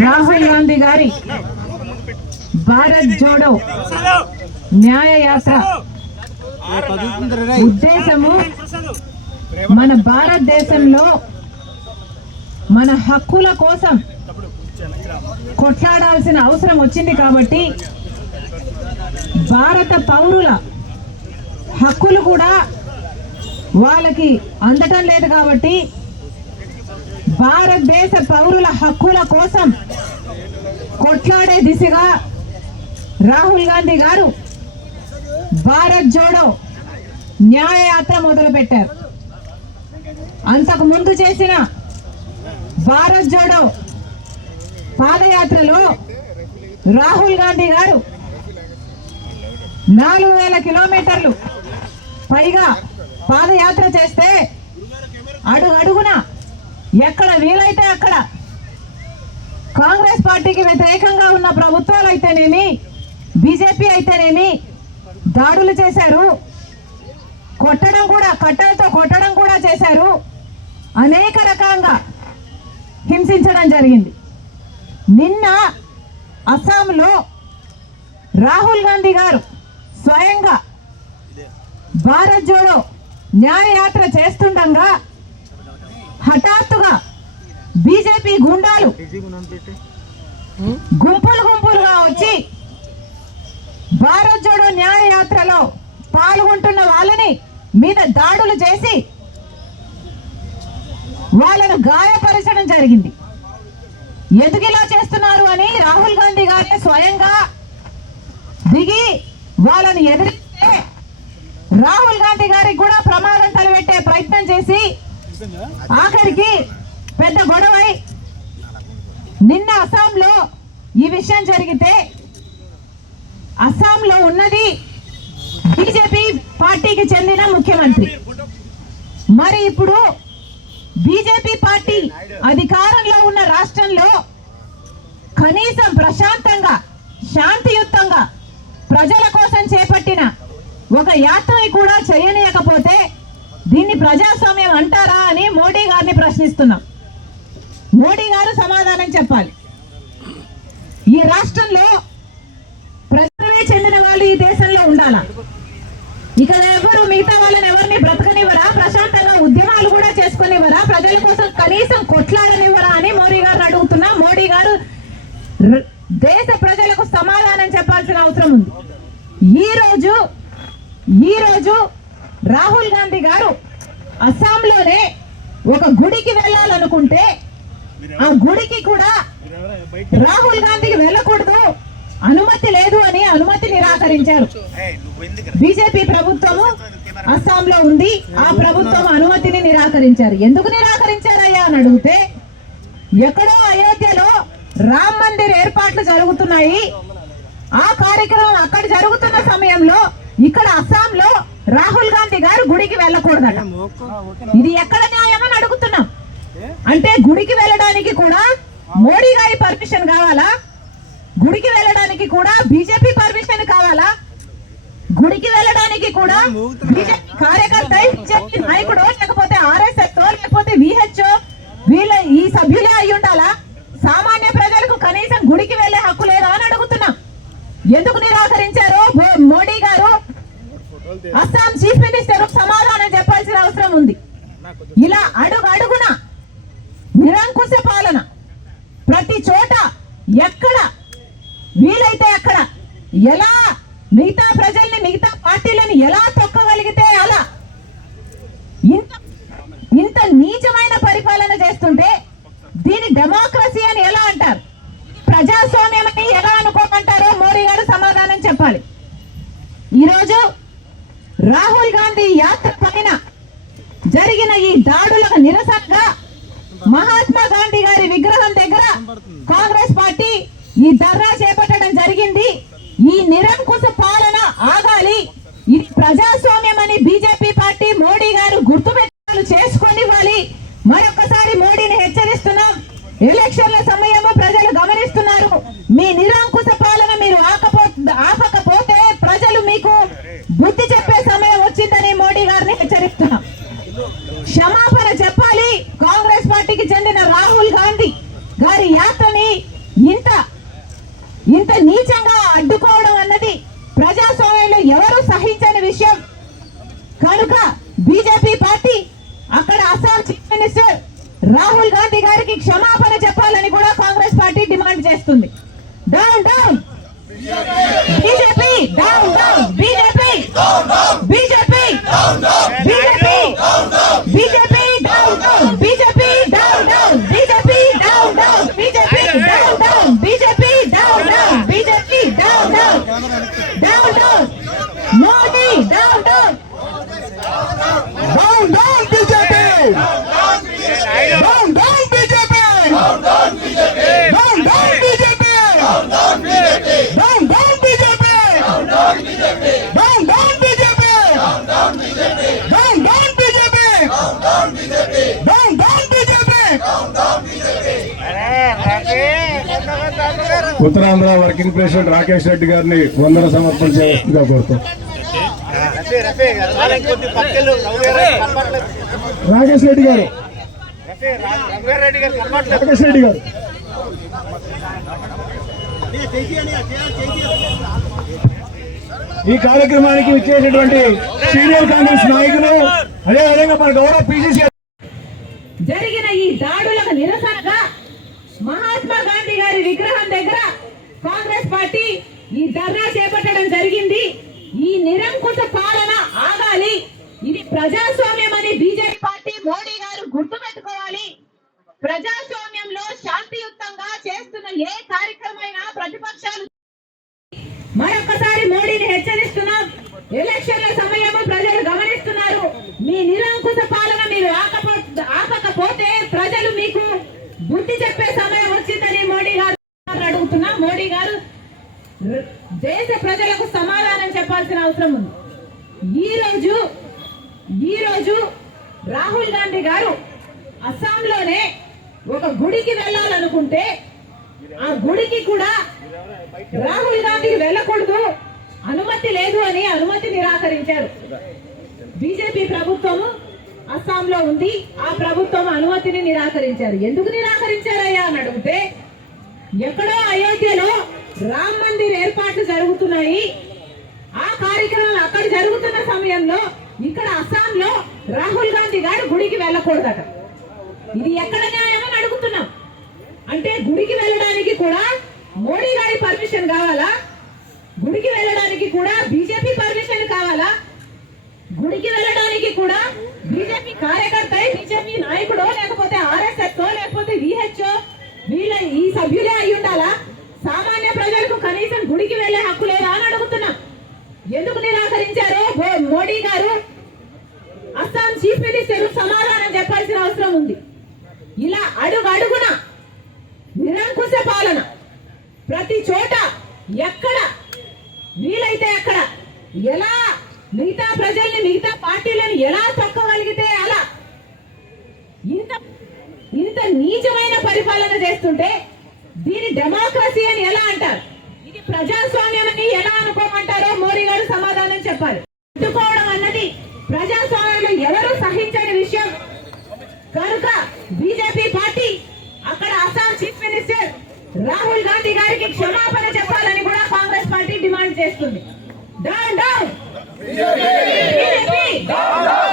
రాహుల్ గాంధీ గారి భారత్ జోడో న్యాయ యాత్ర ఉద్దేశము మన భారతదేశంలో మన హక్కుల కోసం కొట్లాడాల్సిన అవసరం వచ్చింది కాబట్టి భారత పౌరుల హక్కులు కూడా వాళ్ళకి అందటం లేదు కాబట్టి భారతదేశ పౌరుల హక్కుల కోసం కొట్లాడే దిశగా రాహుల్ గాంధీ గారు భారత్ జోడో న్యాయయాత్ర మొదలుపెట్టారు. అంతకు ముందు చేసిన భారత్ జోడో పాదయాత్రలో రాహుల్ గాంధీ గారు నాలుగు వేల కిలోమీటర్లు పైగా పాదయాత్ర చేస్తే అడుగు అడుగున ఎక్కడ వీలైతే అక్కడ. కాంగ్రెస్ పార్టీకి వ్యతిరేకంగా ఉన్న ప్రభుత్వాలు అయితేనేమి బీజేపీ అయితేనేమి దాడులు చేశారు. కొట్టడం కూడా కట్టలతో కొట్టడం కూడా చేశారు. అనేక రకంగా హింసించడం జరిగింది. నిన్న అస్సాంలో రాహుల్ గాంధీ గారు స్వయంగా భారత్ జోడో న్యాయయాత్ర చేస్తుండగా హఠాత్ బీజేపీ గుండాలు గుంపులు గుంపులుగా వచ్చి భారత్ జోడో న్యాయయాత్రలో పాల్గొంటున్న వాళ్ళని మీద దాడులు చేసి వాళ్ళను గాయపరచడం జరిగింది. ఎందుకు ఇలా చేస్తున్నారు అని రాహుల్ గాంధీ గారే స్వయంగా దిగి వాళ్ళని ఎదిరిస్తే రాహుల్ గాంధీ గారికి కూడా ప్రమాదం తలపెట్టే ప్రయత్నం చేసి ఆఖరికి పెద్ద గొడవై నిన్న అస్సాంలో ఈ విషయం జరిగితే అస్సాంలో ఉన్నది బీజేపీ పార్టీకి చెందిన ముఖ్యమంత్రి. మరి ఇప్పుడు బీజేపీ పార్టీ అధికారంలో ఉన్న రాష్ట్రంలో కనీసం ప్రశాంతంగా శాంతియుతంగా ప్రజల కోసం చేపట్టిన ఒక యాత్రని కూడా చేయనీయకపోతే దీన్ని ప్రజాస్వామ్యం అంటారా అని మోడీ గారిని ప్రశ్నిస్తున్నాం. మోడీ గారు సమాధానం చెప్పాలి. ఈ రాష్ట్రంలో ప్రజలమే చెందిన వాళ్ళు ఈ దేశంలో ఉండాలా? ఇక ఎవరు మిగతా వాళ్ళని ఎవరిని బ్రతకనివ్వరా? ప్రశాంతంగా ఉద్యమాలు కూడా చేసుకునివ్వరా? ప్రజల కోసం కనీసం కొట్లాడనివ్వరా అని మోడీ గారిని అడుగుతున్నా. మోడీ గారు దేశ ప్రజలకు సమాధానం చెప్పాల్సిన అవసరం ఉంది. ఈ రోజు ఈ రోజు రాహుల్ గాంధీ గారు అస్సాంలోనే ఒక గుడికి వెళ్ళాలనుకుంటే ఆ గుడికి కూడా రాహుల్ గాంధీకి వెళ్ళకూడదు. అనుమతి లేదు అని అనుమతి నిరాకరించారు. బీజేపీ ప్రభుత్వము అస్సాంలో ఉంది. ఆ ప్రభుత్వం అనుమతిని నిరాకరించారు. ఎందుకు నిరాకరించారయ్యా అని అడిగితే ఎక్కడో అయోధ్యలో రామ్ మందిర్ ఏర్పాట్లు జరుగుతున్నాయి. ఆ కార్యక్రమం అక్కడ జరుగుతున్న సమయంలో ఇక్కడ అస్సాంలో రాహుల్ గాంధీ గారు గుడికి వెళ్ళకూడదట. ఇది ఎక్కడ న్యాయం అని అడుగుతున్నాం. అంటే గుడికి వెళ్ళడానికి కూడా మోడీ గారి పర్మిషన్ కావాలా? గుడికి వెళ్ళడానికి కూడా బీజేపీ పర్మిషన్ కావాలా? గుడికి వెళ్ళడానికి కూడా బీజేపీ కార్యకర్త బీజేపీ నాయకుడు లేకపోతే ఆర్ఎస్ఎస్ లేకపోతే విహెచ్ వీళ్ళ ఈ సభ్యులే అయి ఉండాలా? సామాన్య ప్రజలకు కనీసం గుడికి వెళ్ళే హక్కు లేదా అని అడుగుతున్నాం. ఎందుకు నిరాకరించారు మోడీ గారు? అస్సాం చీఫ్ మినిస్టర్ సమాధానం చెప్పాల్సిన అవసరం ఉంది. ఇలా అడుగు అడుగున నిరంకుశ పాలన ప్రతి చోట ఎక్కడ? వీలైతే అక్కడ ఎలా? మిగతా ప్రజల్ని మిగతా పార్టీలను ఎలా తొక్కగలిగితే అలా? ఇంత ఇంత నీచమైన పరిపాలన చేస్తుంటే దీని డెమోక్రసీ అని ఎలా అంటారు? ప్రజాస్వామ్యం అని ఎలా అనుకోమంటారో మోడీ గారు సమాధానం చెప్పాలి. ఈరోజు రాహుల్ గాంధీ యాత్ర పైన జరిగిన ఈ దాడులకు నిరసనగా మహాత్మా గాంధీ గారి విగ్రహం దగ్గర కాంగ్రెస్ పార్టీ ఈ ధర్నా చేపట్టడం జరిగింది. ఈ నిరంకుశ పాలన ఆగాలి. ఇది ప్రజాస్వామ్యం అని బీజేపీ పార్టీ మోడీ గారు గుర్తుపెట్టాలు చేసుకొనివ్వాలి మరొకసారి మోడీని హెచ్చరిస్తున్నాం. ఎలక్షన్ల సమయంలో ప్రజలు గమనిస్తున్నారు. మీ నిరంకుశ పాలన మీరు ఆకపో ఆపకపోతే ప్రజలు మీకు బుద్ధి చెప్పే సమయం వచ్చిందని మోడీ గారిని హెచ్చరిస్తున్నాం. వారి గారి యాత్రని ఇంత ఇంత నీచంగా అడ్డుకోవడం అన్నది ప్రజాస్వామ్యంలో ఎవరు సహించని విషయం. కనుక బీజేపీ పార్టీ అక్కడ అస్సాం చీఫ్ మినిస్టర్ రాహుల్ గాంధీ గారికి క్షమాపణ చెప్పాలని కూడా కాంగ్రెస్ పార్టీ డిమాండ్ చేస్తుంది. Down down. BJP down down. BJP. BJP cámara. Uttarandhra working president Rakesh Reddy గారిని వందన సమర్పణ చేస్తుందిగా కోరుతాం. రాకేష్ రెడ్డి గారు. రాకేష్ రెడ్డి గారు. ఈ కార్యక్రమానికి విచ్చేసినటువంటి సీనియర్ కాంగ్రెస్ నాయకులు అదేవిధంగా మన గౌరవ పిసిసి జరిగిన ఈ దాడులకు నిరసనగా మహాత్మా గాంధీ గారి విగ్రహం దగ్గర కాంగ్రెస్ పార్టీ ఈ ధర్నా చేపట్టడం జరిగింది. ఈ నిరంకుశ పాలన ఆగాలి. ఇది ప్రజాస్వామ్యం అని బీజేపీ పార్టీ మోడీ గారు గుర్తుపెట్టుకోవాలి. ప్రజాస్వామ్యంలో శాంతియుతంగా చేస్తున్న ఏ కార్యక్రమైనా ప్రతిపక్షాలు మరొకసారి మోడీని హెచ్చరిస్తున్నాం. ఎలక్షన్ల సమయము ప్రజలు గమనిస్తున్నారు. మీ నిరంకుశ పాలన మీరు రాకపోతే ఆపకపోతే ప్రజలు మీకు బుద్ధి చెప్పే సమయం వచ్చిందని మోడీ గారు అడుగుతున్నా. మోడీ గారు దేశ ప్రజలకు సమాధానం చెప్పాల్సిన అవసరం ఉంది. ఈ రోజు ఈ రోజు రాహుల్ గాంధీ గారు అస్సాంలోనే ఒక గుడికి వెళ్ళాలనుకుంటే ఆ గుడికి కూడా రాహుల్ గాంధీకి వెళ్ళకూడదు అనుమతి లేదు అని అనుమతి నిరాకరించారు. బీజేపీ ప్రభుత్వము అస్సాంలో ఉంది. ఆ ప్రభుత్వం అనుమతిని నిరాకరించారు. ఎందుకు నిరాకరించారయ్యా అని అడిగితే ఎక్కడో అయోధ్యలో రామ్ మందిర్ ఏర్పాట్లు జరుగుతున్నాయి. ఆ కార్యక్రమం అక్కడ జరుగుతున్న సమయంలో ఇక్కడ అస్సాంలో రాహుల్ గాంధీ గారు గుడికి వెళ్ళకూడదట. ఇది ఎక్కడ న్యాయం అని అడుగుతున్నాం. అంటే గుడికి వెళ్ళడానికి కూడా మోడీ గారి పర్మిషన్ కావాలా? గుడికి వెళ్ళడానికి కూడా బీజేపీ పర్మిషన్ కావాలా? గుడికి వెళ్ళడానికి కూడా బీజేపీ కార్యకర్త బీజేపీ నాయకుడో లేకపోతే ఆర్ఎస్ఎస్ లేకపోతే విహెచ్ఓ వీళ్ళ ఈ సభ్యులే అయి ఉండాలా? సామాన్య ప్రజలకు కనీసం గుడికి వెళ్ళే హక్కు లేదా అని అడుగుతున్నా. ఎందుకు నిరాకరించారు మోడీ గారు? అస్సాం చీఫ్ మినిస్టర్ సమాధానం చెప్పాల్సిన అవసరం ఉంది. ఇలా అడుగు అడుగున నిరంకుశ పాలన ప్రతి చోట ఎక్కడ? వీలైతే అక్కడ ఎలా మిగతా ప్రజల్ని మిగతా పార్టీలను ఎలా తొక్కగలిగితే అలా? ఇంత ఇంత నీచమైన పరిపాలన చేస్తుంటే దీని డెమోక్రసీ అని ఎలా అంటారు? ఇది ప్రజాస్వామ్యం అని ఎలా అనుకోమంటారో మోడీ గారు సమాధానం చెప్పాలి అడ్డుకోవడం అన్నది ప్రజాస్వామ్యంలో ఎవరు సహించని విషయం. కనుక బీజేపీ పార్టీ అక్కడ అస్సాం చీఫ్ మినిస్టర్ రాహుల్ గాంధీ గారికి క్షమాపణ చెప్పాలని కూడా కాంగ్రెస్ పార్టీ డిమాండ్ చేస్తుంది. Down down! BJP! BJP! BJP!